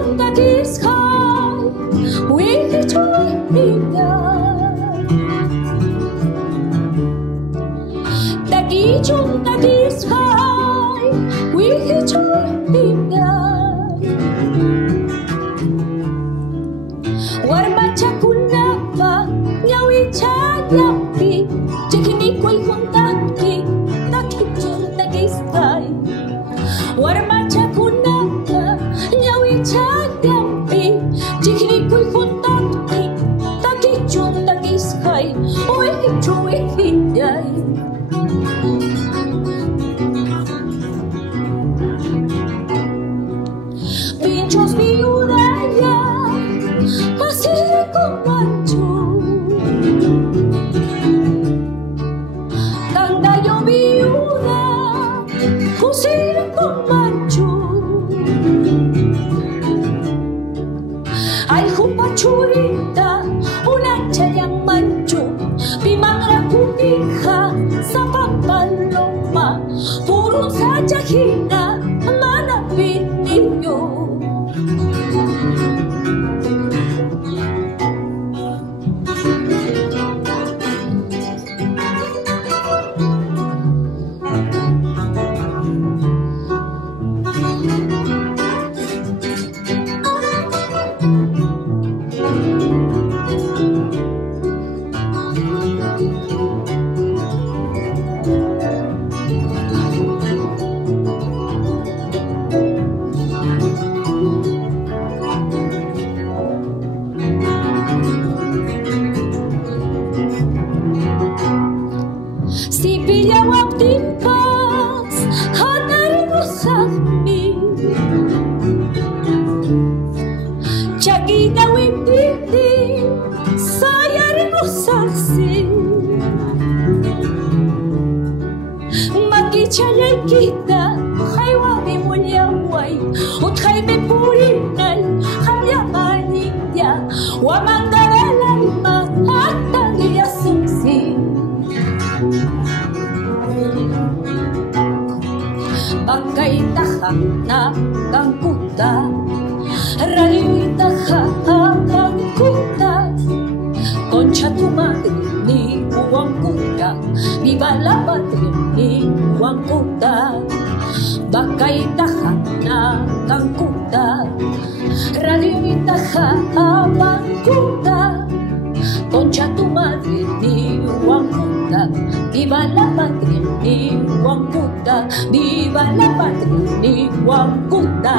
chunta kiskai wiki chuida Taki chunta kiskai wiki chuida Warma chakunapa nyawi chayapi Chikini koi huntaki taki chunta kiskai Warma chakunapa nyawi chayapi Chikini koi huntaki taki chunta kiskai Wiki chuida Pinchos viudaya así como tú Tanda yo viuda así como tú Ay jupa churita una chayang manchu Pimangra kunija sa pampaloma Puro sa chajina mana pinillo Si pillaba timpas hanarigosami Chakita wipiti sayarigosasi Makichayakita haywabi mulyaway Uthaybe purinal hamyamanitya Wamangalalama atagiyasumsi Bakay taha na kangkuta Ralio'y taha kangkuta Concha tu madre ni uwang kuta Viva la patria ni uwang kuta Bakay taha na kangkuta Ralio'y taha kangkuta Concha tu madre ni uwang kuta Viva la patria ni uwang kuta Viva la patria ni uwang kuta